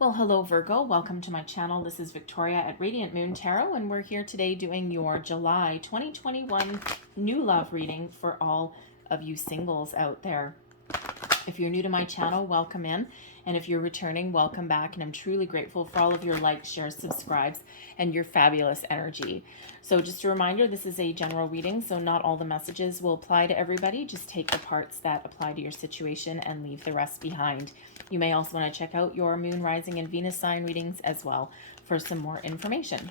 Well, hello Virgo, welcome to my channel. This is Victoria at Radiant Moon Tarot, and we're here today doing your July 2021 new love reading for all of you singles out there. If you're new to my channel, welcome in. And if you're returning, welcome back. And I'm truly grateful for all of your likes, shares, subscribes, and your fabulous energy. So just a reminder, this is a general reading, so not all the messages will apply to everybody. Just take the parts that apply to your situation and leave the rest behind. You may also want to check out your moon, rising, and Venus sign readings as well for some more information.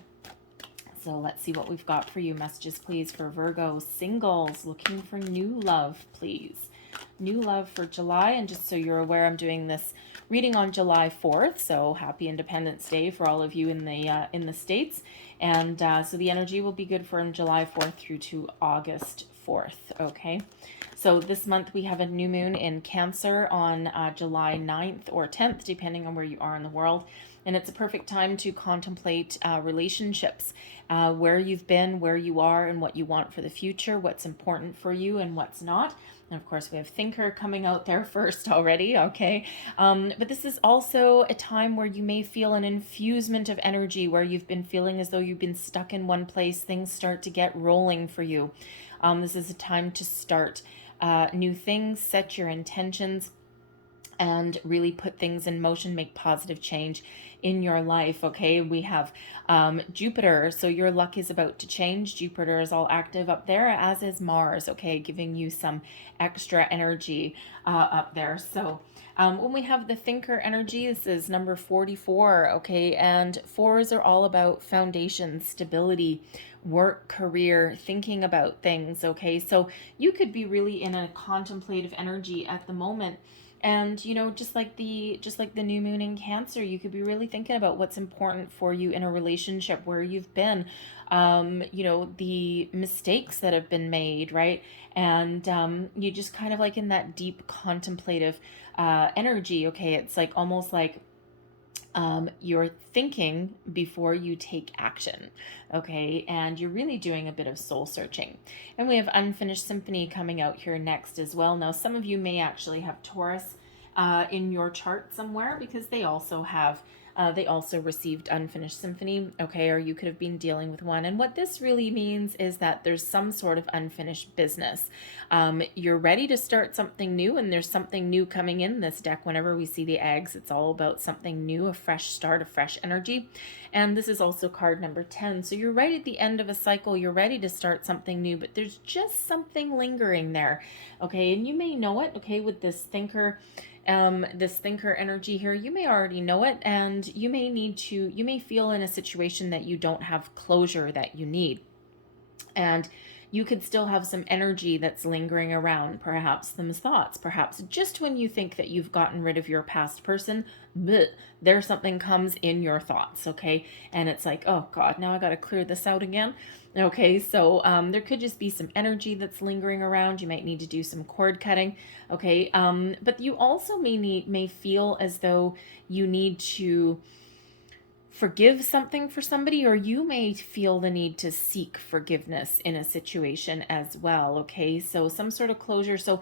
So let's see what we've got for you. Messages, please, for Virgo singles looking for new love, please. New love for July. And just so you're aware, I'm doing this reading on July 4th. So happy Independence Day for all of you in the States. And so the energy will be good from July 4th through to August 4th. Okay. So this month we have a new moon in Cancer on July 9th or 10th, depending on where you are in the world. And it's a perfect time to contemplate relationships, where you've been, where you are, and what you want for the future, what's important for you and what's not. And of course, we have Thinker coming out there first already, okay? But this is also a time where you may feel an infusement of energy, where you've been feeling as though you've been stuck in one place. Things start to get rolling for you. This is a time to start new things, set your intentions, and really put things in motion, make positive change in your life. Okay, we have Jupiter, so your luck is about to change. Jupiter is all active up there, as is Mars, okay, giving you some extra energy up there. So when we have the Thinker energy, this is number 44, okay, and fours are all about foundation, stability, work, career, thinking about things, okay? So you could be really in a contemplative energy at the moment. And just like the new moon in Cancer, you could be really thinking about what's important for you in a relationship, where you've been, the mistakes that have been made, right? And you just kind of like in that deep contemplative energy. Okay, it's like almost like you're thinking before you take action, okay? And you're really doing a bit of soul searching. And we have Unfinished Symphony coming out here next as well. Now, some of you may actually have Taurus in your chart somewhere, because they also have they also received Unfinished Symphony, okay, or you could have been dealing with one. And what this really means is that there's some sort of unfinished business. You're ready to start something new, and there's something new coming in this deck. Whenever we see the eggs, it's all about something new, a fresh start, a fresh energy. And this is also card number 10. So you're right at the end of a cycle. You're ready to start something new, but there's just something lingering there, okay? And you may know it, okay, with this Thinker energy here. You may already know it, and you may feel in a situation that you don't have closure that you need. And you could still have some energy that's lingering around, perhaps some thoughts, perhaps just when you think that you've gotten rid of your past person, there something comes in your thoughts, okay? And it's like, oh God, now I got to clear this out again. Okay, so there could just be some energy that's lingering around. You might need to do some cord cutting, okay? But you also may feel as though you need to forgive something for somebody, or you may feel the need to seek forgiveness in a situation as well, okay? So some sort of closure. So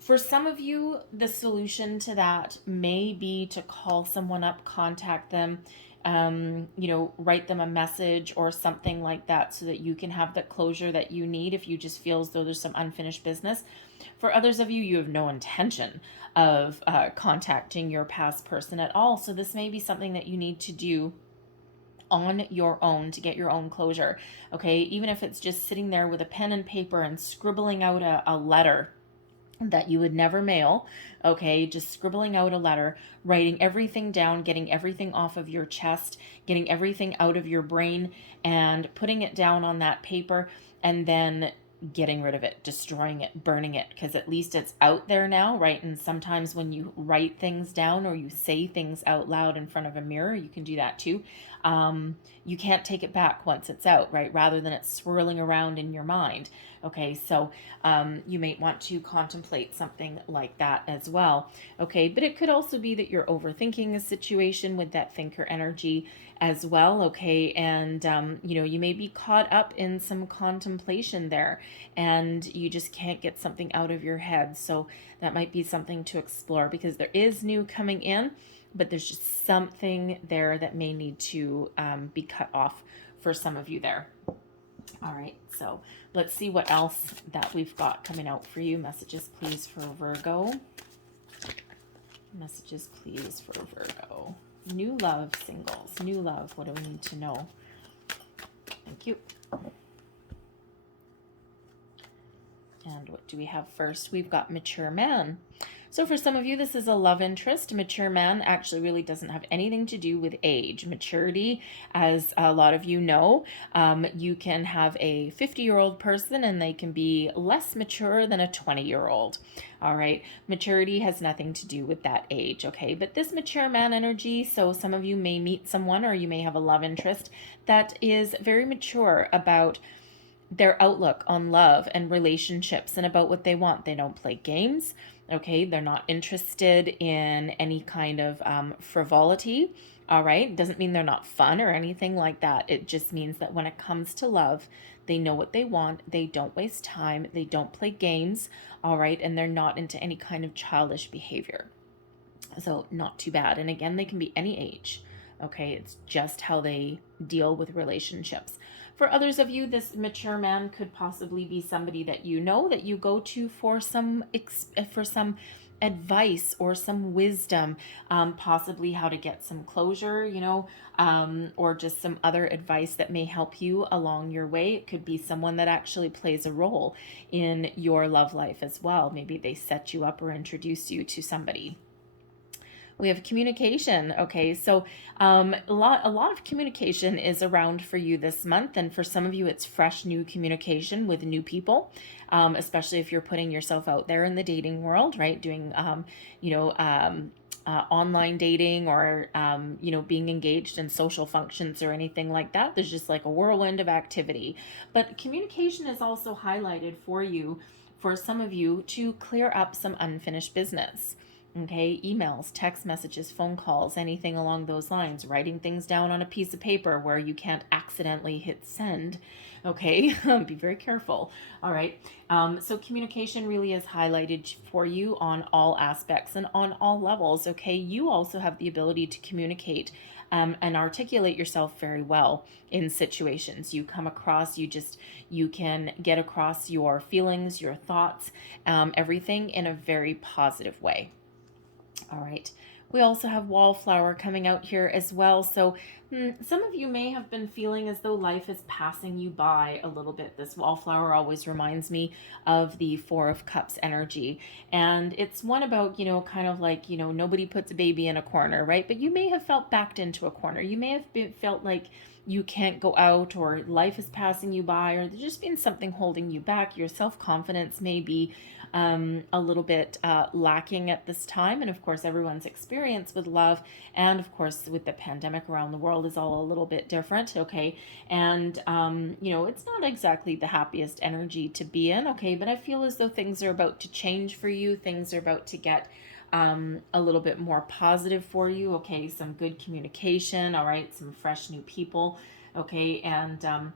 for some of you, the solution to that may be to call someone up, contact them, write them a message or something like that, so that you can have the closure that you need if you just feel as though there's some unfinished business. For others of you, you have no intention of contacting your past person at all. So this may be something that you need to do on your own to get your own closure, okay? Even if it's just sitting there with a pen and paper and scribbling out a letter that you would never mail, okay? Just scribbling out a letter, writing everything down, getting everything off of your chest, getting everything out of your brain, and putting it down on that paper, and then getting rid of it, destroying it, burning it, because at least it's out there now, right? And sometimes when you write things down or you say things out loud in front of a mirror, you can do that too. You can't take it back once it's out, right? Rather than it swirling around in your mind. Okay, so you may want to contemplate something like that as well. Okay, but it could also be that you're overthinking a situation with that Thinker energy as well. Okay, and you may be caught up in some contemplation there, and you just can't get something out of your head. So that might be something to explore, because there is new coming in. but there's just something there that may need to be cut off for some of you there. All right, so let's see what else that we've got coming out for you. Messages, please, for Virgo. Messages, please, for Virgo. New love, singles. New love. What do we need to know? Thank you. And what do we have first? We've got mature man. So for some of you, this is a love interest. Mature man actually really doesn't have anything to do with age. Maturity, as a lot of you know, you can have a 50-year-old person and they can be less mature than a 20-year-old. All right. Maturity has nothing to do with that age. Okay. But this mature man energy, so some of you may meet someone or you may have a love interest that is very mature about their outlook on love and relationships and about what they want. They don't play games. Okay, they're not interested in any kind of frivolity. All right, doesn't mean they're not fun or anything like that. It just means that when it comes to love, they know what they want. They don't waste time. They don't play games. All right, and they're not into any kind of childish behavior. So not too bad. And again, they can be any age. Okay, it's just how they deal with relationships. For others of you, this mature man could possibly be somebody that you know that you go to for some advice or some wisdom, possibly how to get some closure, or just some other advice that may help you along your way. It could be someone that actually plays a role in your love life as well. Maybe they set you up or introduce you to somebody. We have communication. Okay, so a lot of communication is around for you this month, and for some of you, it's fresh new communication with new people, especially if you're putting yourself out there in the dating world, right? Doing, online dating or being engaged in social functions or anything like that. There's just like a whirlwind of activity. But communication is also highlighted for you, for some of you, to clear up some unfinished business. Okay, emails, text messages, phone calls, anything along those lines, writing things down on a piece of paper where you can't accidentally hit send. Okay, be very careful. All right, so communication really is highlighted for you on all aspects and on all levels. Okay, you also have the ability to communicate and articulate yourself very well in situations. You come across, you can get across your feelings, your thoughts, everything in a very positive way. All right. We also have wallflower coming out here as well. So some of you may have been feeling as though life is passing you by a little bit. This wallflower always reminds me of the Four of Cups energy. And it's one about, kind of like, nobody puts a baby in a corner, right? But you may have felt backed into a corner. You may have felt like you can't go out, or life is passing you by, or there's just been something holding you back. Your self-confidence may be a little bit lacking at this time. And of course, everyone's experience with love and of course with the pandemic around the world is all a little bit different. Okay. And, it's not exactly the happiest energy to be in. Okay. But I feel as though things are about to change for you. Things are about to get a little bit more positive for you. Okay. Some good communication. All right. Some fresh new people. Okay. And,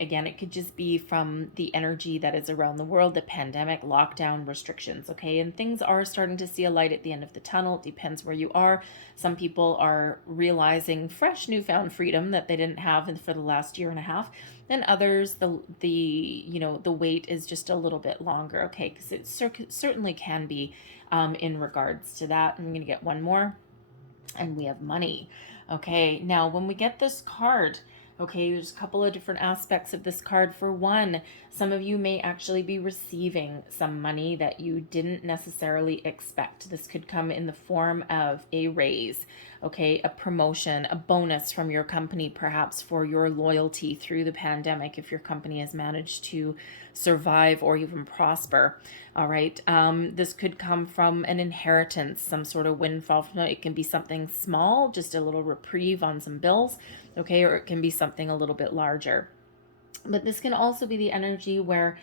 again, it could just be from the energy that is around the world, the pandemic, lockdown, restrictions, okay? And things are starting to see a light at the end of the tunnel. It depends where you are. Some people are realizing fresh, newfound freedom that they didn't have for the last year and a half. And others, the wait is just a little bit longer, okay? Because it certainly can be in regards to that. I'm going to get one more. And we have money. Okay, now when we get this card, okay, there's a couple of different aspects of this card. For one, some of you may actually be receiving some money that you didn't necessarily expect. This could come in the form of a raise, okay, a promotion, a bonus from your company, perhaps for your loyalty through the pandemic, if your company has managed to survive or even prosper. All right, this could come from an inheritance, some sort of windfall. It can be something small, just a little reprieve on some bills, okay, or it can be something a little bit larger. But this can also be the energy where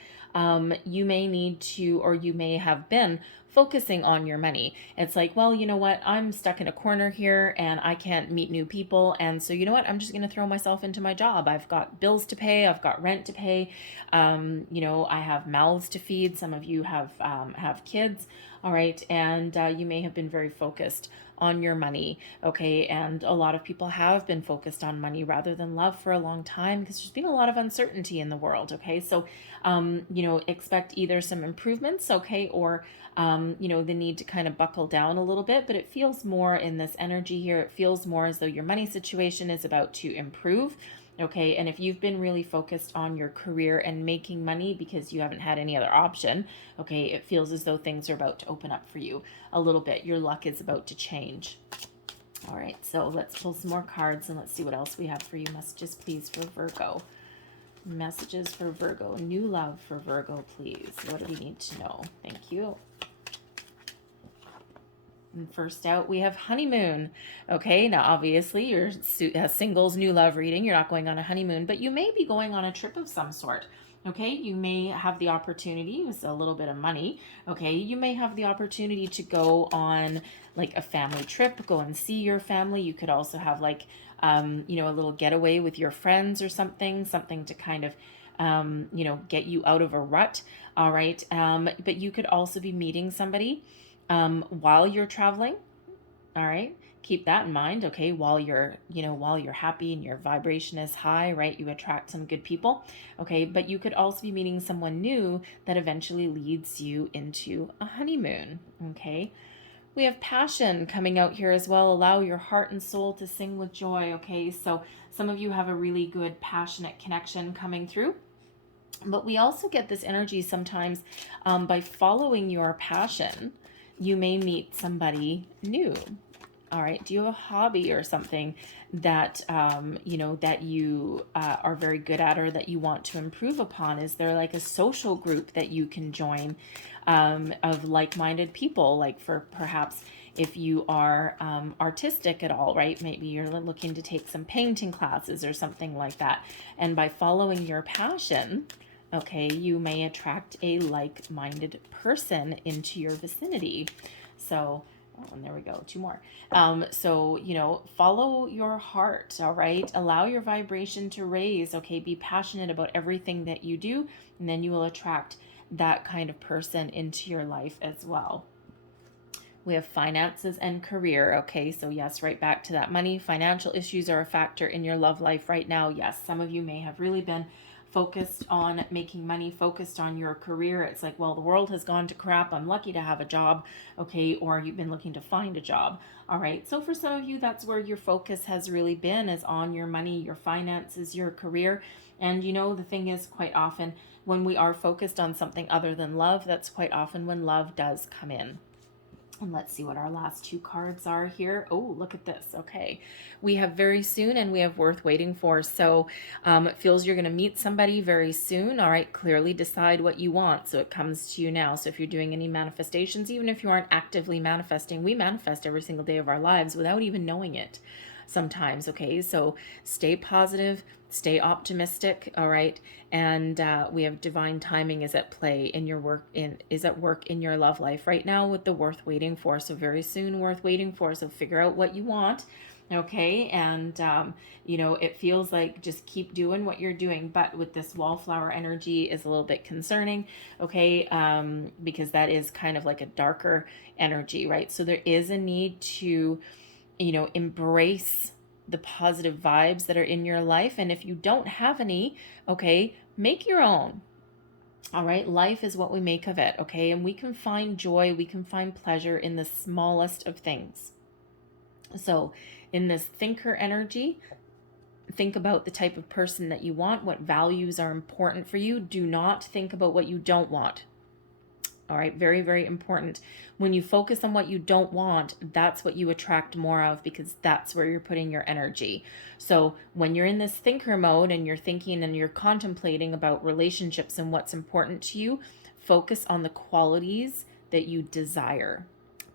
you may need to, or you may have been focusing on your money. It's like, well, you know what? I'm stuck in a corner here and I can't meet new people. And so, you know what? I'm just going to throw myself into my job. I've got bills to pay. I've got rent to pay. I have mouths to feed. Some of you have kids. All right. And you may have been very focused on your money, okay? And a lot of people have been focused on money rather than love for a long time because there's been a lot of uncertainty in the world, okay? So, you know, expect either some improvements, okay, or, you know, the need to kind of buckle down a little bit, but it feels more in this energy here. It feels more as though your money situation is about to improve. Okay, and if you've been really focused on your career and making money because you haven't had any other option, okay, it feels as though things are about to open up for you a little bit. Your luck is about to change. All right, so let's pull some more cards and let's see what else we have for you. Messages, please, for Virgo. Messages for Virgo. New love for Virgo, please. What do we need to know? Thank you. And first out, we have honeymoon. Okay, now obviously you're a singles new love reading. You're not going on a honeymoon, but you may be going on a trip of some sort. Okay, you may have the opportunity with a little bit of money. Okay, you may have the opportunity to go on like a family trip, go and see your family. You could also have like, you know, a little getaway with your friends or something to kind of, you know, get you out of a rut. All right, but you could also be meeting somebody while you're traveling. All right, keep that in mind. Okay, while you're, you know, while you're happy and your vibration is high, right, you attract some good people. Okay, but you could also be meeting someone new that eventually leads you into a honeymoon. Okay, we have passion coming out here as well. Allow your heart and soul to sing with joy. Okay, so some of you have a really good passionate connection coming through. But we also get this energy sometimes by following your passion. You may meet somebody new. All right. Do you have a hobby or something that, you know, that you are very good at or that you want to improve upon? Is there like a social group that you can join of like-minded people? Like for perhaps if you are artistic at all, right? Maybe you're looking to take some painting classes or something like that. And by following your passion, okay, you may attract a like-minded person into your vicinity. So, oh, and there we go, two more. So, you know, follow your heart, all right? Allow your vibration to raise, okay? Be passionate about everything that you do, and then you will attract that kind of person into your life as well. We have finances and career, okay? So yes, right back to that money. Financial issues are a factor in your love life right now. Yes, some of you may have really been focused on making money, focused on your career. It's like, well, the world has gone to crap. I'm lucky to have a job, okay? Or you've been looking to find a job, all right? So for some of you, that's where your focus has really been, is on your money, your finances, your career. And you know, the thing is, quite often when we are focused on something other than love, that's quite often when love does come in. And let's see what our last two cards are here. Oh, look at this. Okay. We have very soon and we have worth waiting for. So it feels you're going to meet somebody very soon. All right. Clearly decide what you want. So it comes to you now. So if you're doing any manifestations, even if you aren't actively manifesting, we manifest every single day of our lives without even knowing it sometimes. Okay. So stay positive, stay optimistic. All right. And we have divine timing is at play in your work, is at work in your love life right now with the worth waiting for. So very soon, worth waiting for. So figure out what you want. Okay. And, you know, it feels like just keep doing what you're doing. But with this wallflower energy is a little bit concerning. Okay. Because that is kind of like a darker energy, right? So there is a need to, you know, embrace the positive vibes that are in your life. And if you don't have any, okay, make your own. All right. Life is what we make of it. Okay. And we can find joy, we can find pleasure in the smallest of things. So in this thinker energy, think about the type of person that you want, what values are important for you. Do not think about what you don't want. All right, very, very important. When you focus on what you don't want, that's what you attract more of, because that's where you're putting your energy. So when you're in this thinker mode and you're thinking and you're contemplating about relationships and what's important to you, focus on the qualities that you desire,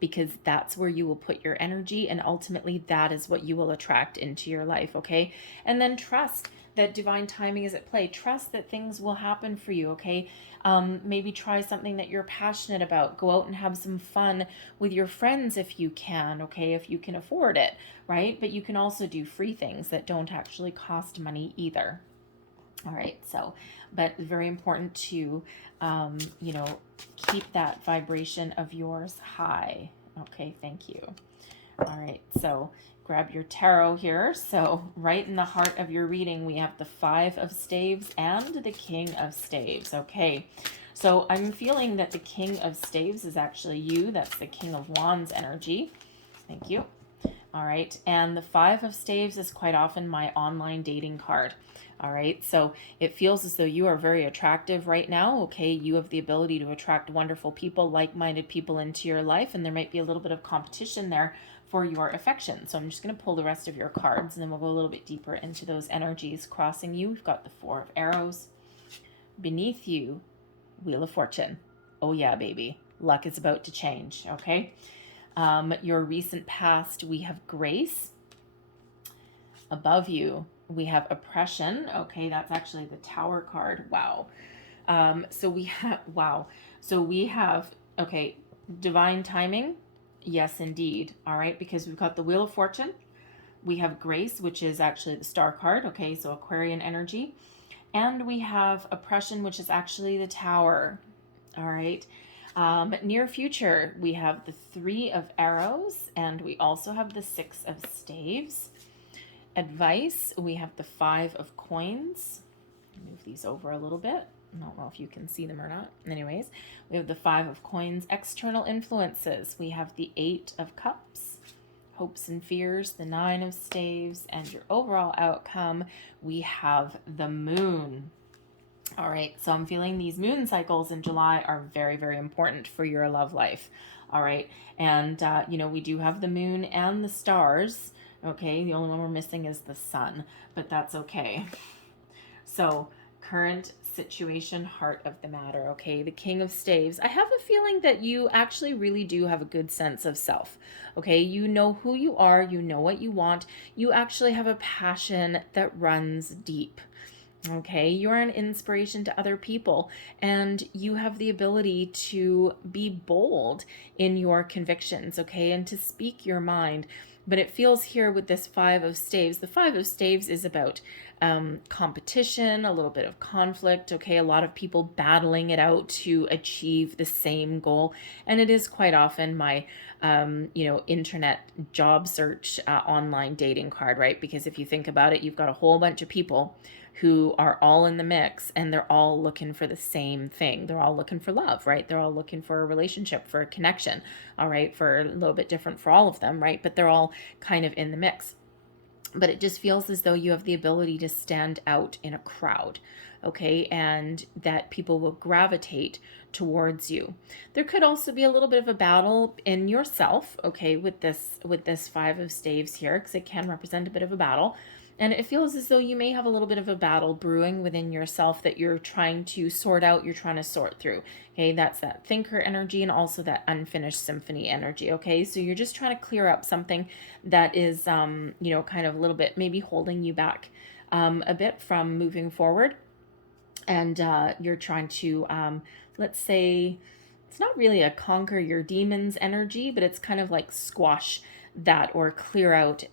because that's where you will put your energy, and ultimately that is what you will attract into your life, okay? And then trust that divine timing is at play. Trust that things will happen for you, okay? Maybe try something that you're passionate about. Go out and have some fun with your friends if you can, okay? If you can afford it, right? But you can also do free things that don't actually cost money either. All right, so, but very important to, you know, keep that vibration of yours high. Okay, thank you. All right, so grab your tarot here. So right in the heart of your reading, we have the Five of Staves and the King of Staves. Okay, so I'm feeling that the King of Staves is actually you. That's the King of Wands energy. Thank you. All right, and the Five of Staves is quite often my online dating card. All right, so it feels as though you are very attractive right now. Okay, you have the ability to attract wonderful people, like-minded people into your life, and there might be a little bit of competition there for your affection. So I'm just going to pull the rest of your cards, and then we'll go a little bit deeper into those energies crossing you. We've got the Four of Arrows. Beneath you, Wheel of Fortune. Oh yeah, baby. Luck is about to change, okay? Your recent past, we have Grace. Above you, we have Oppression. Okay, that's actually the Tower card. Wow. So we have, wow. So we have, okay, Divine Timing. Yes, indeed. All right, because we've got the Wheel of Fortune. We have Grace, which is actually the Star card. Okay, so Aquarian energy. And we have Oppression, which is actually the Tower. All right. Near future, we have the Three of Arrows, and we also have the Six of Staves. Advice, we have the Five of Coins. Move these over a little bit. I don't know if you can see them or not. Anyways, we have the Five of Coins. External influences, we have the Eight of Cups. Hopes and fears, the Nine of Staves. And your overall outcome, we have the Moon. All right, so I'm feeling these moon cycles in July are very, very important for your love life. All right, and we do have the moon and the stars. Okay, the only one we're missing is the sun, but that's okay. So, current situation, heart of the matter. Okay, the King of Staves. I have a feeling that you actually really do have a good sense of self. Okay, you know who you are, you know what you want, you actually have a passion that runs deep. Okay, you're an inspiration to other people, and you have the ability to be bold in your convictions, okay, and to speak your mind. But it feels here with this Five of Staves, the Five of Staves is about competition, a little bit of conflict, okay, a lot of people battling it out to achieve the same goal. And it is quite often my internet job search online dating card, right? Because if you think about it, you've got a whole bunch of people who are all in the mix, and they're all looking for the same thing. They're all looking for love, right? They're all looking for a relationship, for a connection, all right? For a little bit different for all of them, right? But they're all kind of in the mix. But it just feels as though you have the ability to stand out in a crowd, okay? And that people will gravitate towards you. There could also be a little bit of a battle in yourself, okay, with this Five of Staves here, because it can represent a bit of a battle. And it feels as though you may have a little bit of a battle brewing within yourself that you're trying to sort out, you're trying to sort through. Okay, that's that thinker energy and also that unfinished symphony energy. Okay, so you're just trying to clear up something that is, kind of a little bit maybe holding you back a bit from moving forward. And you're trying to, let's say, it's not really a conquer your demons energy, but it's kind of like squash that or clear out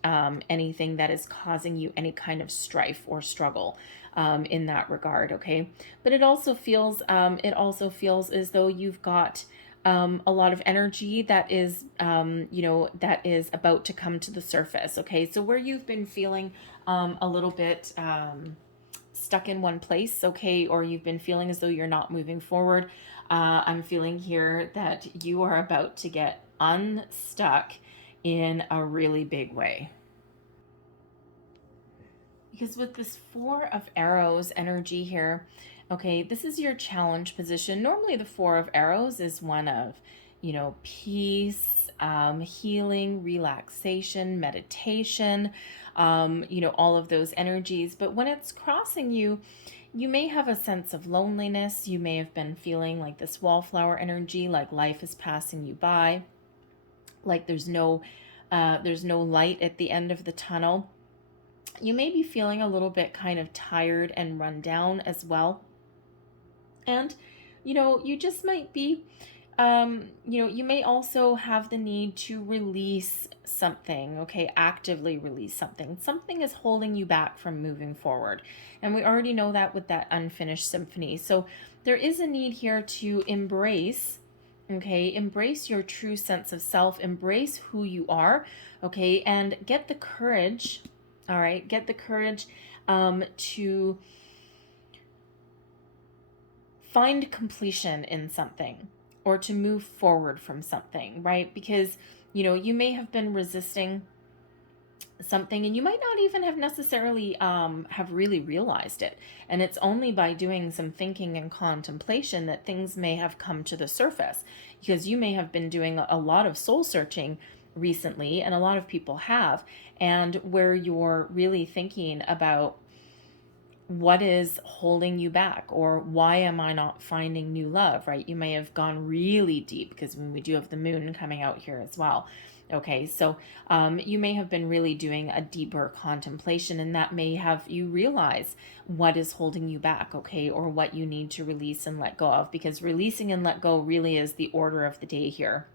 anything that is causing you any kind of strife or struggle in that regard. Okay, but it also feels as though you've got a lot of energy that is that is about to come to the surface. Okay, so where you've been feeling a little bit stuck in one place, okay, or you've been feeling as though you're not moving forward, I'm feeling here that you are about to get unstuck in a really big way. Because with this Four of Arrows energy here, okay, this is your challenge position. Normally the Four of Arrows is one of, peace, healing, relaxation, meditation, all of those energies. But when it's crossing you, you may have a sense of loneliness. You may have been feeling like this wallflower energy, like life is passing you by, like there's no light at the end of the tunnel. You may be feeling a little bit kind of tired and run down as well. And, you just might be, you may also have the need to release something, okay? Actively release something. Something is holding you back from moving forward. And we already know that with that unfinished symphony. So there is a need here to embrace, Okay, embrace your true sense of self, embrace who you are, okay, and get the courage, all right, get the courage to find completion in something or to move forward from something, right? Because, you may have been resisting something and you might not even have necessarily have really realized it, and it's only by doing some thinking and contemplation that things may have come to the surface, because you may have been doing a lot of soul searching recently, and a lot of people have, and where you're really thinking about what is holding you back, or why am I not finding new love, right? You may have gone really deep, because when we do have the moon coming out here as well. Okay, so you may have been really doing a deeper contemplation, and that may have you realize what is holding you back, okay, or what you need to release and let go of, because releasing and let go really is the order of the day here.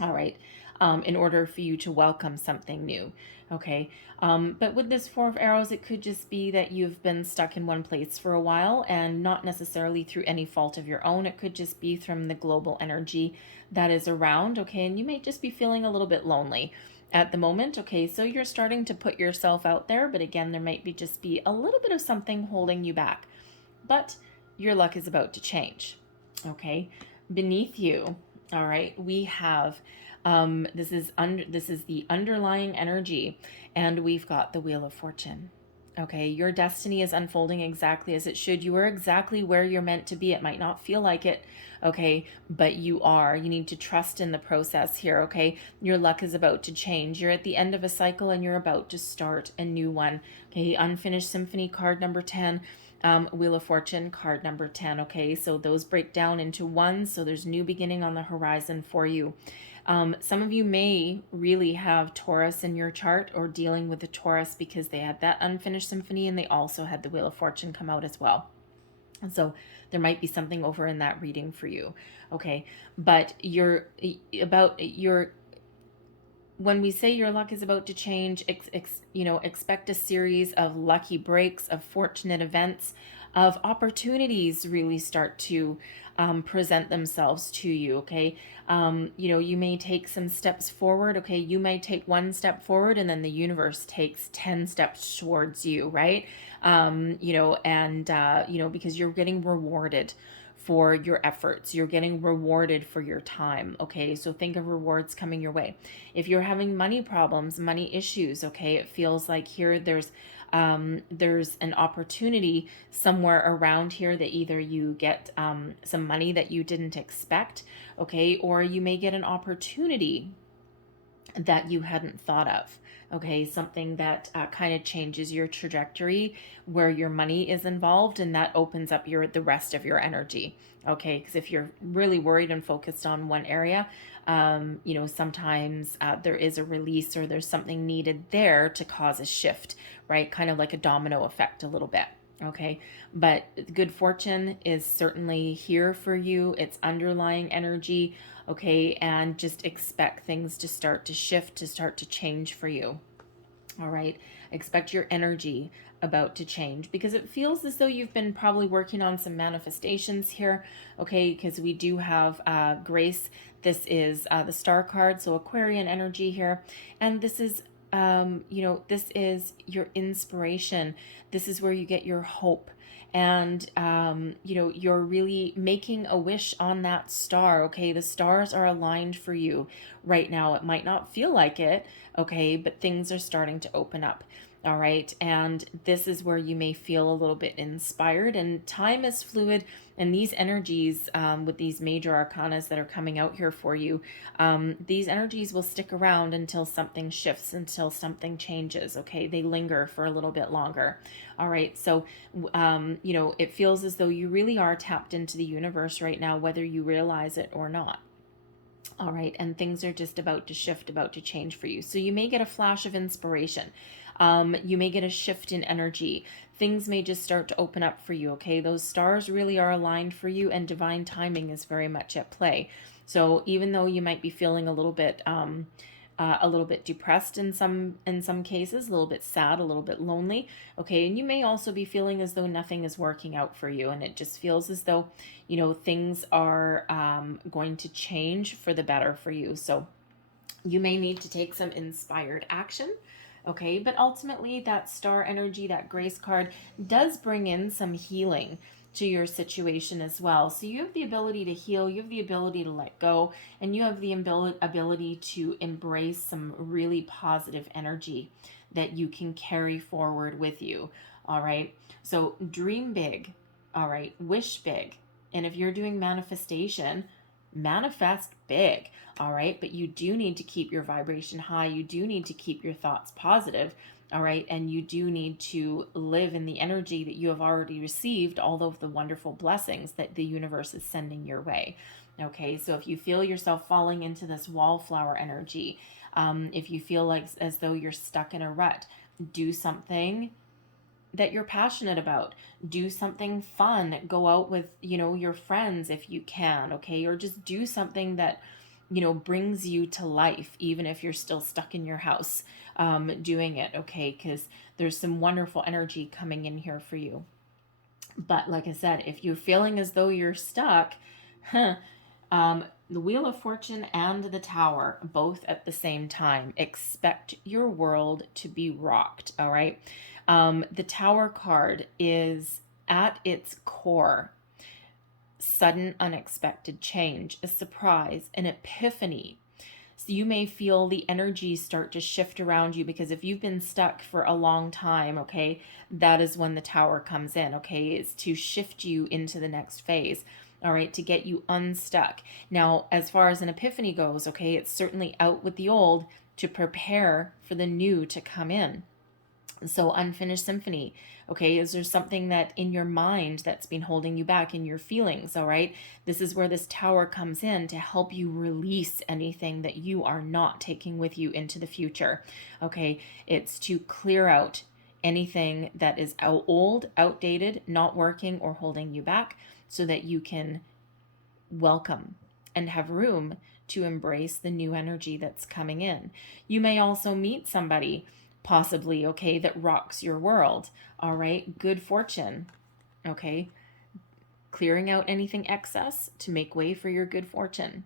All right. In order for you to welcome something new. Okay. But with this Four of Arrows, it could just be that you've been stuck in one place for a while, and not necessarily through any fault of your own. It could just be from the global energy that is around. Okay. And you may just be feeling a little bit lonely at the moment. Okay. So you're starting to put yourself out there, but again, there might be just be a little bit of something holding you back. But your luck is about to change. Okay. Beneath you, all right, we have this is the underlying energy, and we've got the Wheel of Fortune. Okay, your destiny is unfolding exactly as it should. You are exactly where you're meant to be. It might not feel like it, okay, but you are. You need to trust in the process here, okay? Your luck is about to change. You're at the end of a cycle and you're about to start a new one. Okay, Unfinished Symphony, card number 10. Wheel of Fortune, card number 10. Okay, so those break down into ones, so there's new beginning on the horizon for you. Some of you may really have Taurus in your chart, or dealing with the Taurus, because they had that Unfinished Symphony and they also had the Wheel of Fortune come out as well. And so there might be something over in that reading for you. Okay, but when we say your luck is about to change, expect a series of lucky breaks, of fortunate events, of opportunities really start to present themselves to you. Okay, you may take some steps forward. Okay, you may take one step forward, and then the universe takes 10 steps towards you, right? Because you're getting rewarded for your efforts. You're getting rewarded for your time. Okay, so think of rewards coming your way. If you're having money problems, money issues, okay, it feels like here there's an opportunity somewhere around here that either you get some money that you didn't expect, okay, or you may get an opportunity that you hadn't thought of. Okay, something that kind of changes your trajectory where your money is involved, and that opens up the rest of your energy. Okay, because if you're really worried and focused on one area, sometimes there is a release, or there's something needed there to cause a shift, right? Kind of like a domino effect a little bit. Okay, but good fortune is certainly here for you. It's underlying energy. Okay, and just expect things to start to shift, to start to change for you. All right, expect your energy about to change, because it feels as though you've been probably working on some manifestations here. Okay, because we do have Grace. This is the star card, so Aquarian energy here, and this is this is your inspiration. This is where you get your hope, and you're really making a wish on that star. Okay, the stars are aligned for you right now. It might not feel like it, okay, but things are starting to open up. All right, and this is where you may feel a little bit inspired, and time is fluid, and these energies with these major arcanas that are coming out here for you, these energies will stick around until something shifts, until something changes. Okay, they linger for a little bit longer. All right, so it feels as though you really are tapped into the universe right now, whether you realize it or not. All right, and things are just about to shift, about to change for you. So you may get a flash of inspiration. You may get a shift in energy. Things may just start to open up for you, okay? Those stars really are aligned for you, and divine timing is very much at play. So even though you might be feeling a little bit a little bit depressed in some cases, a little bit sad, a little bit lonely. Okay, and you may also be feeling as though nothing is working out for you, and it just feels as though, things are going to change for the better for you. So you may need to take some inspired action. Okay, but ultimately, that star energy, that grace card, does bring in some healing to your situation as well. So you have the ability to heal, you have the ability to let go, and you have the ability to embrace some really positive energy that you can carry forward with you. All right, so dream big. All right, wish big. And if you're doing manifestation, manifest big. All right, but you do need to keep your vibration high. You do need to keep your thoughts positive. All right, and you do need to live in the energy that you have already received, all of the wonderful blessings that the universe is sending your way. Okay, so if you feel yourself falling into this wallflower energy, if you feel like as though you're stuck in a rut, do something that you're passionate about. Do something fun. Go out with, your friends if you can, okay? Or just do something that, brings you to life, even if you're still stuck in your house doing it, okay? Because there's some wonderful energy coming in here for you. But like I said, if you're feeling as though you're stuck, the Wheel of Fortune and the Tower, both at the same time. Expect your world to be rocked, all right? The Tower card is at its core sudden, unexpected change, a surprise, an epiphany. So you may feel the energy start to shift around you, because if you've been stuck for a long time, okay, that is when the Tower comes in, okay? It's to shift you into the next phase. All right, to get you unstuck. Now, as far as an epiphany goes, okay, it's certainly out with the old to prepare for the new to come in. So unfinished symphony, okay? Is there something that in your mind that's been holding you back, in your feelings? All right, this is where this Tower comes in to help you release anything that you are not taking with you into the future. Okay, it's to clear out anything that is old, outdated, not working, or holding you back, so that you can welcome and have room to embrace the new energy that's coming in. You may also meet somebody, possibly, okay, that rocks your world. All right, good fortune. Okay, clearing out anything excess to make way for your good fortune.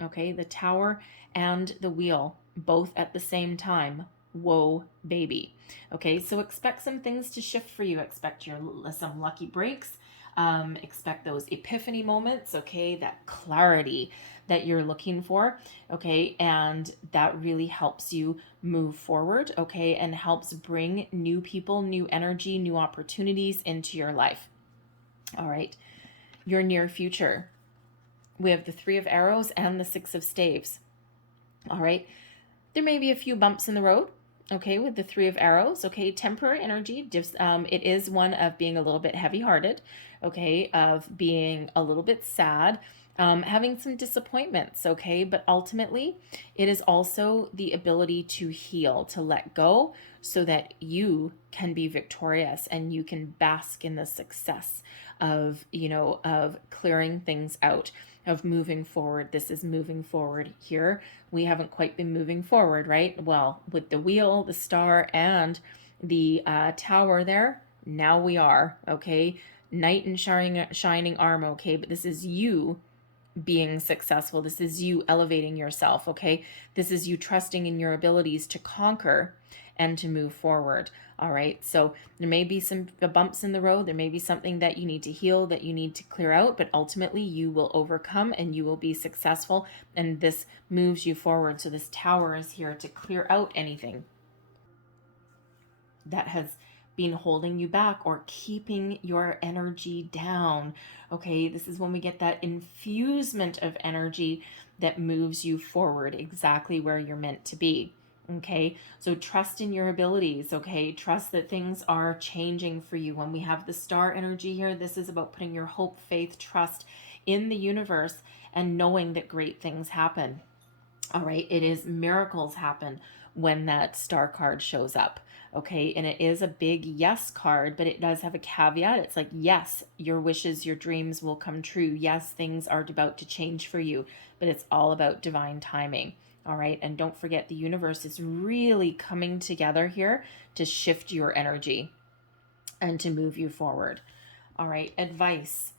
Okay, the Tower and the Wheel, both at the same time. Whoa, baby. Okay, so expect some things to shift for you. Expect some lucky breaks. Expect those epiphany moments, okay, that clarity that you're looking for, okay, and that really helps you move forward, okay, and helps bring new people, new energy, new opportunities into your life. All right, your near future. We have the Three of Arrows and the Six of Staves. All right, there may be a few bumps in the road, okay, with the Three of Arrows, okay, temporary energy. Just it is one of being a little bit heavy-hearted, okay, of being a little bit sad, having some disappointments, okay, but ultimately it is also the ability to heal, to let go, so that you can be victorious and you can bask in the success of, of clearing things out, of moving forward. This is moving forward here. We haven't quite been moving forward, right? Well, with the Wheel, the Star, and the Tower there, now we are, okay? Knight in shining armor, okay? But this is you being successful. This is you elevating yourself, okay? This is you trusting in your abilities to conquer and to move forward. All right, so there may be some bumps in the road. There may be something that you need to heal, that you need to clear out, but ultimately you will overcome and you will be successful, and this moves you forward. So this Tower is here to clear out anything that has been holding you back or keeping your energy down. Okay, this is when we get that infusement of energy that moves you forward exactly where you're meant to be. Okay, so trust in your abilities. Okay, trust that things are changing for you. When we have the Star energy here, this is about putting your hope, faith, trust in the universe and knowing that great things happen. All right, it is miracles happen when that Star card shows up. Okay, and it is a big yes card, but it does have a caveat. It's like, yes, your wishes, your dreams will come true. Yes, things are about to change for you, but it's all about divine timing. All right. And don't forget, the universe is really coming together here to shift your energy and to move you forward. All right. Advice.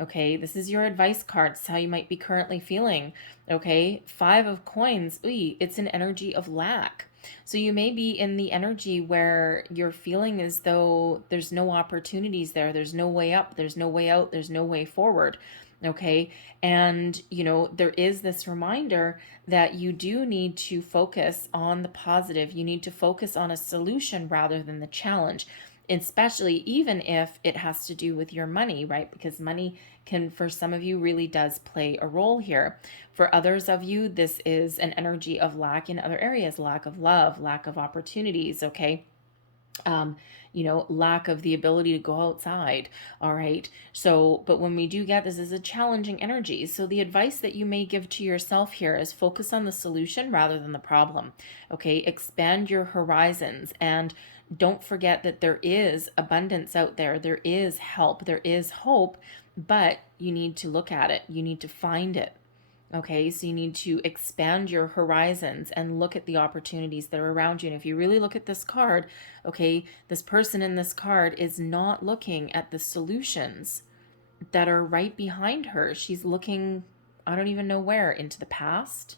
Okay, this is your advice card. It's how you might be currently feeling. Okay, 5 of Coins. Ooh, it's an energy of lack. So you may be in the energy where you're feeling as though there's no opportunities there. There's no way up. There's no way out. There's no way forward. Okay, and there is this reminder that you do need to focus on the positive. You need to focus on a solution rather than the challenge, especially even if it has to do with your money, right? Because money can, for some of you, really does play a role here. For others of you, this is an energy of lack in other areas, lack of love, lack of opportunities, okay? Lack of the ability to go outside. All right. So, but when we do get this is a challenging energy. So the advice that you may give to yourself here is focus on the solution rather than the problem. Okay. Expand your horizons and don't forget that there is abundance out there. There is help. There is hope, but you need to look at it. You need to find it. Okay, so you need to expand your horizons and look at the opportunities that are around you. And if you really look at this card, okay, this person in this card is not looking at the solutions that are right behind her. She's looking, I don't even know where, into the past.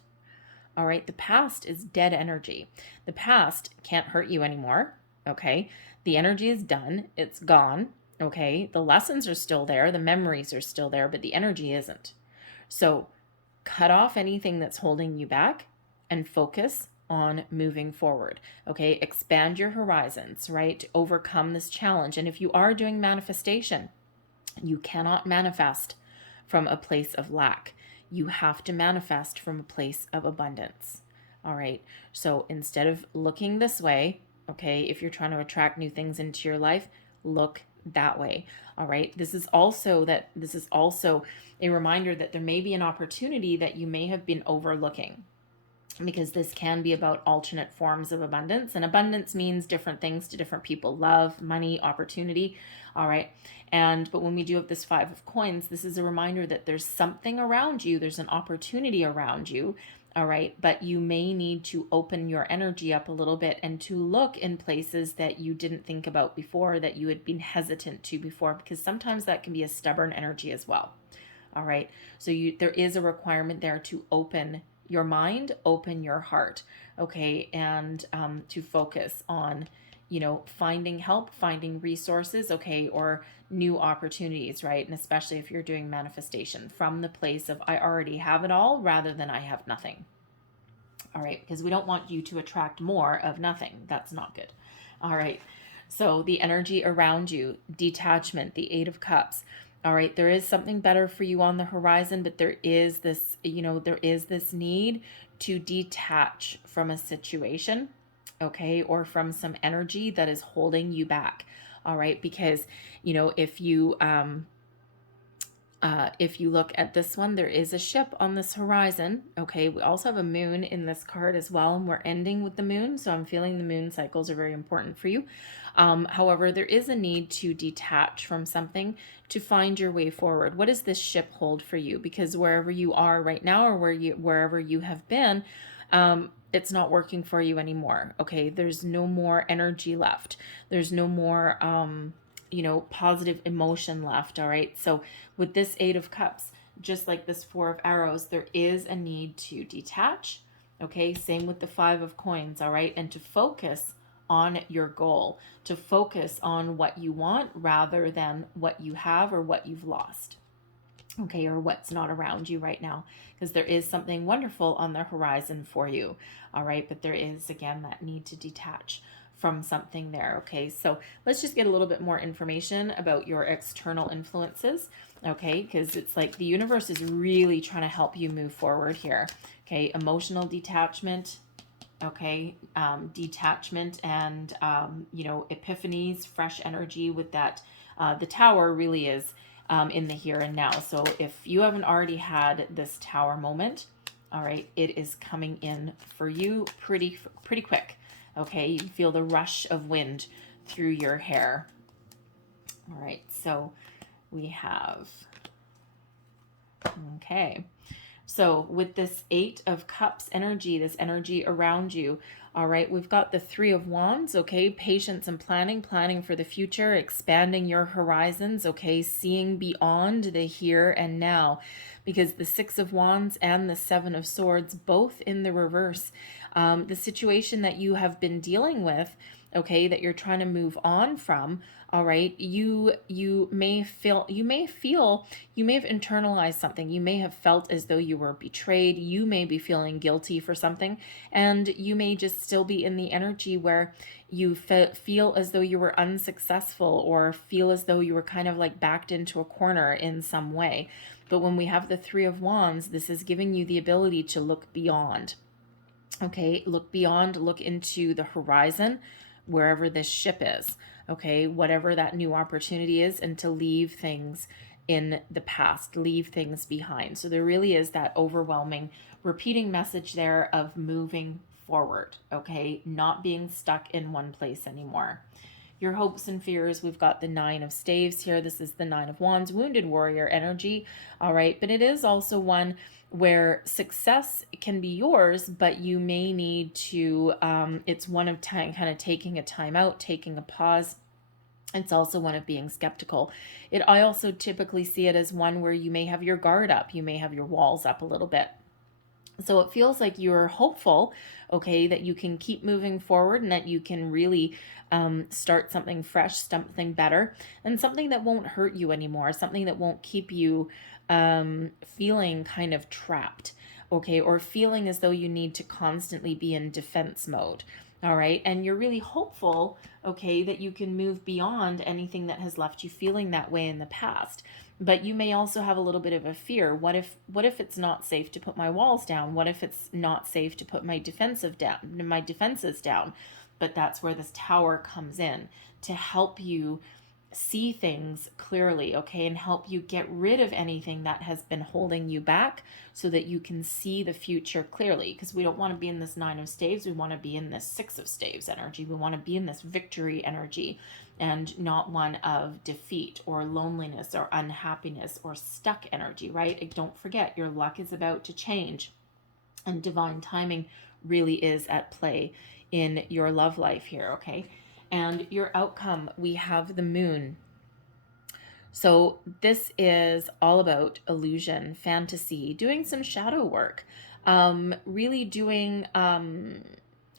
All right, the past is dead energy. The past can't hurt you anymore. Okay, the energy is done, it's gone. Okay, the lessons are still there, the memories are still there, but the energy isn't. So, cut off anything that's holding you back and focus on moving forward. Okay, expand your horizons, right? To overcome this challenge. And if you are doing manifestation, you cannot manifest from a place of lack. You have to manifest from a place of abundance. All right, so instead of looking this way, okay, if you're trying to attract new things into your life, look that way. All right, this is also a reminder that there may be an opportunity that you may have been overlooking, because this can be about alternate forms of abundance, and abundance means different things to different people: love, money, opportunity. All right, but when we do have this 5 of Coins, this is a reminder that there's something around you, there's an opportunity around you. All right, but you may need to open your energy up a little bit and to look in places that you didn't think about before, that you had been hesitant to before, because sometimes that can be a stubborn energy as well. All right, so there is a requirement there to open your mind, open your heart, okay, and to focus on, finding help, finding resources, okay, or new opportunities, right? And especially if you're doing manifestation from the place of I already have it all rather than I have nothing. All right, because we don't want you to attract more of nothing. That's not good. All right, so the energy around you, detachment, the 8 of Cups. All right, there is something better for you on the horizon, but there is this, there is this need to detach from a situation, okay, or from some energy that is holding you back. All right, because, if you look at this one, there is a ship on this horizon. Okay, we also have a moon in this card as well, and we're ending with the moon, so I'm feeling the moon cycles are very important for you. However, there is a need to detach from something to find your way forward. What does this ship hold for you? Because wherever you are right now, or wherever you have been, it's not working for you anymore. Okay, there's no more energy left. There's no more positive emotion left. All right, so with this 8 of Cups, just like this 4 of Arrows, there is a need to detach. Okay, same with the 5 of Coins. All right, and to focus on your goal, to focus on what you want rather than what you have or what you've lost, okay, or what's not around you right now, because there is something wonderful on the horizon for you. All right, but there is, again, that need to detach from something there. Okay, so let's just get a little bit more information about your external influences, okay, because it's like the universe is really trying to help you move forward here. Okay, emotional detachment, okay, detachment and epiphanies, fresh energy with that. The Tower really is in the here and now. So if you haven't already had this Tower moment, all right, it is coming in for you pretty quick. Okay, you can feel the rush of wind through your hair. All right, so we have, okay, So with this Eight of Cups energy, this energy around you, all right, we've got the Three of Wands, okay, patience and planning, planning for the future, expanding your horizons, okay, seeing beyond the here and now, because the Six of Wands and the Seven of Swords, both in the reverse, the situation that you have been dealing with, okay, that you're trying to move on from, all right, you may feel, you may have internalized something. You may have felt as though you were betrayed. You may be feeling guilty for something, and you may just still be in the energy where you feel as though you were unsuccessful, or feel as though you were kind of like backed into a corner in some way. But when we have the Three of Wands, this is giving you the ability to look beyond. Okay, look beyond, look into the horizon, wherever this ship is, okay, whatever that new opportunity is, and to leave things in the past, leave things behind. So there really is that overwhelming repeating message there of moving forward, okay, not being stuck in one place anymore. Your hopes and fears, we've got the Nine of Staves here. This is the Nine of Wands, wounded warrior energy, all right, but it is also one where success can be yours, but you may need to, it's one of time, kind of taking a time out, taking a pause. It's also one of being skeptical. I also typically see it as one where you may have your guard up, you may have your walls up a little bit. So it feels like you're hopeful, okay, that you can keep moving forward and that you can really start something fresh, something better, and something that won't hurt you anymore, something that won't keep you feeling kind of trapped, okay, or feeling as though you need to constantly be in defense mode. All right. And you're really hopeful, okay, that you can move beyond anything that has left you feeling that way in the past. But you may also have a little bit of a fear. What if it's not safe to put my walls down? What if it's not safe to put my defenses down? But that's where this Tower comes in to help you see things clearly, okay, and help you get rid of anything that has been holding you back so that you can see the future clearly. Because we don't want to be in this Nine of Staves, we want to be in this Six of Staves energy. We want to be in this victory energy and not one of defeat or loneliness or unhappiness or stuck energy, right? And don't forget, your luck is about to change, and divine timing really is at play in your love life here, okay? And your outcome, we have the Moon. So this is all about illusion, fantasy, doing some shadow work, really doing,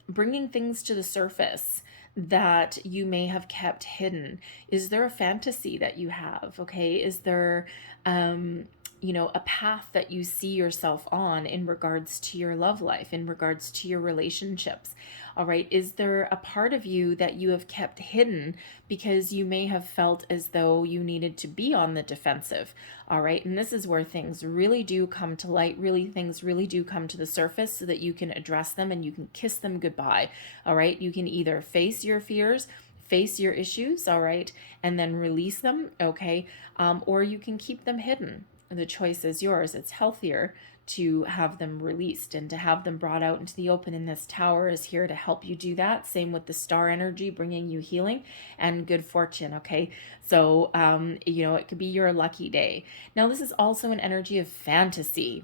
bringing things to the surface that you may have kept hidden. Is there a fantasy that you have? Okay. Is there, a path that you see yourself on in regards to your love life, in regards to your relationships? All right. Is there a part of you that you have kept hidden because you may have felt as though you needed to be on the defensive? All right. And this is where things really do come to light. Things really do come to the surface so that you can address them and you can kiss them goodbye. All right. You can either face your fears, face your issues, all right, and then release them, okay, or you can keep them hidden. The choice is yours. It's healthier to have them released and to have them brought out into the open, and this Tower is here to help you do that. Same with the star energy, bringing you healing and good fortune, okay? So, it could be your lucky day. Now, this is also an energy of fantasy.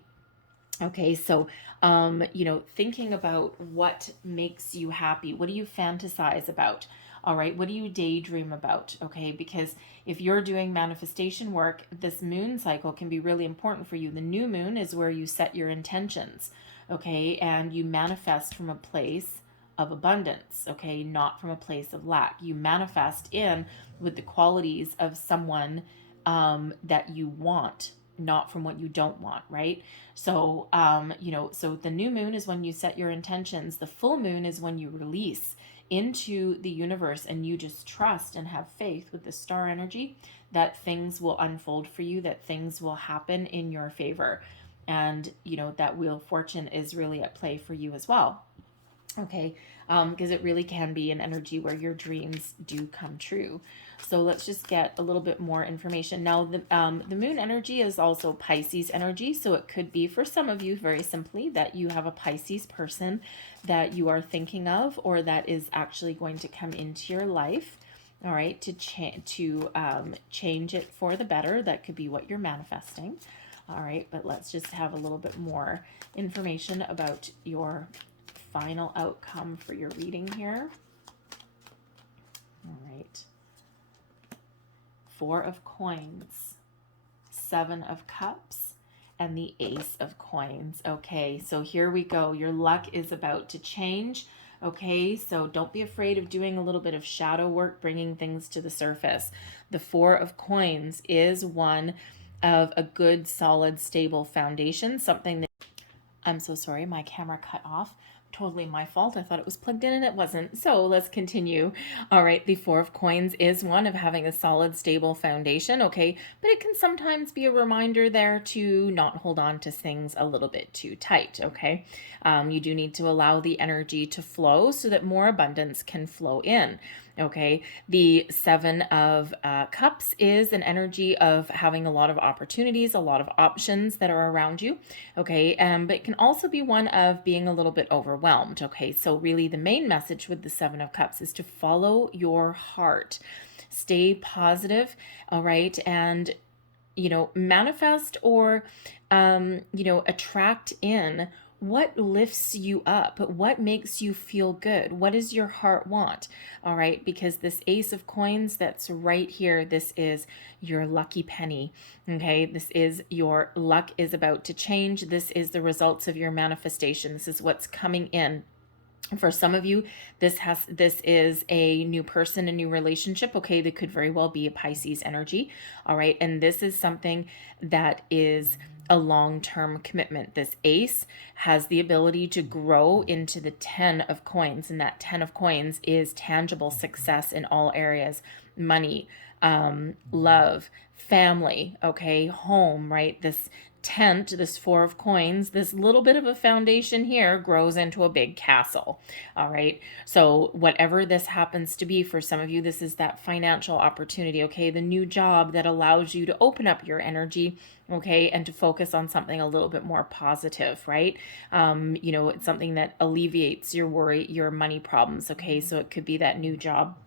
Okay, so, thinking about what makes you happy. What do you fantasize about? All right, what do you daydream about? Okay, because if you're doing manifestation work, this moon cycle can be really important for you. The new moon is where you set your intentions, okay, and you manifest from a place of abundance, okay, not from a place of lack. You manifest in with the qualities of someone that you want, not from what you don't want, right? So, so the new moon is when you set your intentions. The full moon is when you release into the universe and you just trust and have faith with the star energy that things will unfold for you, that things will happen in your favor. And, that Wheel of Fortune is really at play for you as well. Okay, because it really can be an energy where your dreams do come true. So let's just get a little bit more information. Now, the moon energy is also Pisces energy. So it could be for some of you, very simply, that you have a Pisces person that you are thinking of, or that is actually going to come into your life. All right, to change it for the better. That could be what you're manifesting. All right, but let's just have a little bit more information about your final outcome for your reading here. All right. Four of Coins, Seven of Cups, and the Ace of Coins. Okay, so here we go. Your luck is about to change. Okay, so don't be afraid of doing a little bit of shadow work, bringing things to the surface. The Four of Coins is one of a good, solid, stable foundation, something that I'm so sorry, my camera cut off. Totally my fault. I thought it was plugged in and it wasn't. So let's continue. All right, the Four of Coins is one of having a solid, stable foundation, okay? But it can sometimes be a reminder there to not hold on to things a little bit too tight, okay? You do need to allow the energy to flow so that more abundance can flow in. Okay, the Seven of Cups is an energy of having a lot of opportunities, a lot of options that are around you. Okay, but it can also be one of being a little bit overwhelmed. Okay, so really the main message with the Seven of Cups is to follow your heart, stay positive, all right, and manifest or attract in what lifts you up, what makes you feel good, what does your heart want. All right, because this Ace of Coins that's right here, this is your lucky penny. Okay, this is your luck is about to change. This is the results of your manifestation. This is what's coming in. For some of you, this is a new person, a new relationship. Okay, that could very well be a Pisces energy. All right, and this is something that is a long-term commitment. This Ace has the ability to grow into the 10 of Coins, and that 10 of Coins is tangible success in all areas: money, love, family, okay, home, right? This tent, this Four of Coins, this little bit of a foundation here grows into a big castle. All right, so whatever this happens to be, for some of you, this is that financial opportunity, okay, the new job that allows you to open up your energy, okay, and to focus on something a little bit more positive, right? It's something that alleviates your worry, your money problems, okay? So it could be that new job.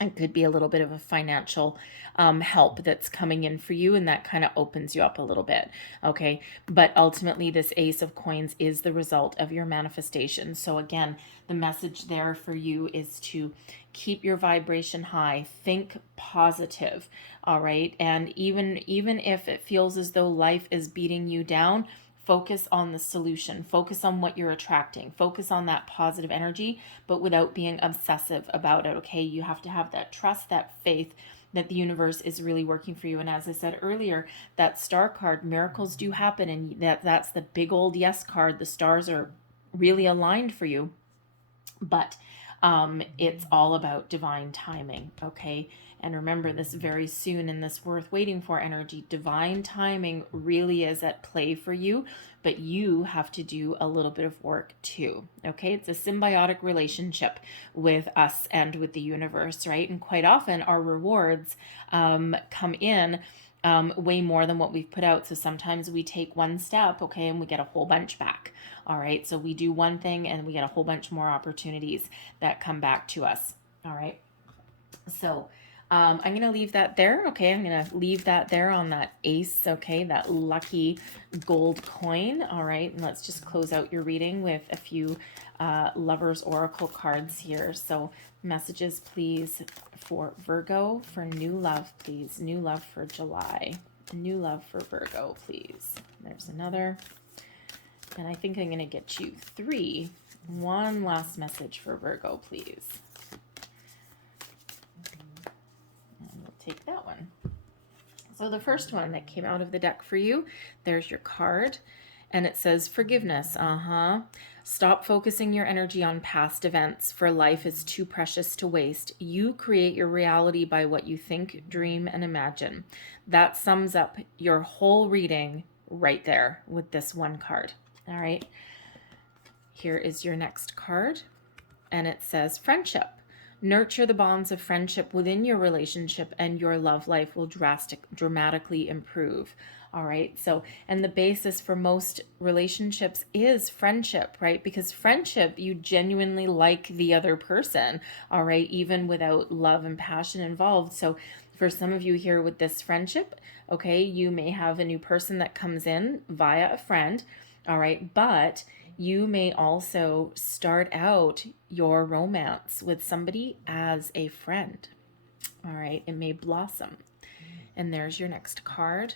It could be a little bit of a financial help that's coming in for you, and that kind of opens you up a little bit, okay? But ultimately, this Ace of Coins is the result of your manifestation. So again, the message there for you is to keep your vibration high, think positive, all right? And even if it feels as though life is beating you down, focus on the solution, focus on what you're attracting, focus on that positive energy, but without being obsessive about it, okay? You have to have that trust, that faith that the universe is really working for you. And as I said earlier, that star card, miracles do happen, and that's the big old yes card. The stars are really aligned for you, but it's all about divine timing, okay? And remember this very soon in this worth waiting for energy. Divine timing really is at play for you, but you have to do a little bit of work too, okay? It's a symbiotic relationship with us and with the universe, right? And quite often our rewards come in way more than what we've put out. So sometimes we take one step, okay, and we get a whole bunch back. All right, so we do one thing and we get a whole bunch more opportunities that come back to us. All right, so I'm going to leave that there. Okay, I'm going to leave that there on that Ace, okay, that lucky gold coin. All right, and let's just close out your reading with a few Lovers Oracle cards here. So messages, please, for Virgo, for new love, please. New love for July. New love for Virgo, please. There's another. And I think I'm going to get you three. One last message for Virgo, please. Take that one. So the first one that came out of the deck for you, there's your card, and it says forgiveness. Stop focusing your energy on past events, for life is too precious to waste. You create your reality by what you think, dream, and imagine. That sums up your whole reading right there with this one card. All right. Here is your next card, and it says friendship. Nurture the bonds of friendship within your relationship, and your love life will dramatically improve. All right. So, and the basis for most relationships is friendship, right? Because friendship, you genuinely like the other person, all right, even without love and passion involved. So For some of you here with this friendship, okay, you may have a new person that comes in via a friend, all right, but you may also start out your romance with somebody as a friend, all right, it may blossom. And there's your next card.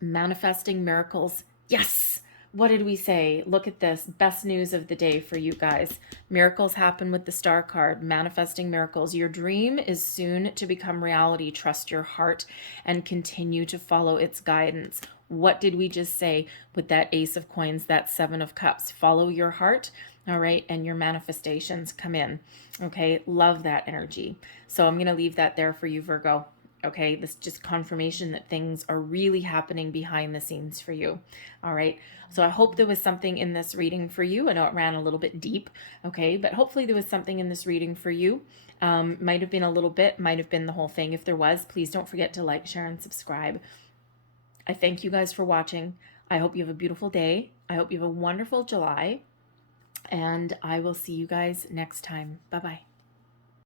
Manifesting miracles. Yes! What did we say? Look at this. Best news of the day for you guys. Miracles happen with the star card. Manifesting miracles. Your dream is soon to become reality. Trust your heart and continue to follow its guidance. What did we just say with that Ace of Coins, that Seven of Cups? Follow your heart, all right, and your manifestations come in. Okay, love that energy. So I'm going to leave that there for you, Virgo. Okay, this just confirmation that things are really happening behind the scenes for you. All right, so I hope there was something in this reading for you. I know it ran a little bit deep, okay, but hopefully there was something in this reading for you. Might have been a little bit, might have been the whole thing. If there was, please don't forget to like, share, and subscribe. I thank you guys for watching. I hope you have a beautiful day. I hope you have a wonderful July, and I will see you guys next time. Bye-bye.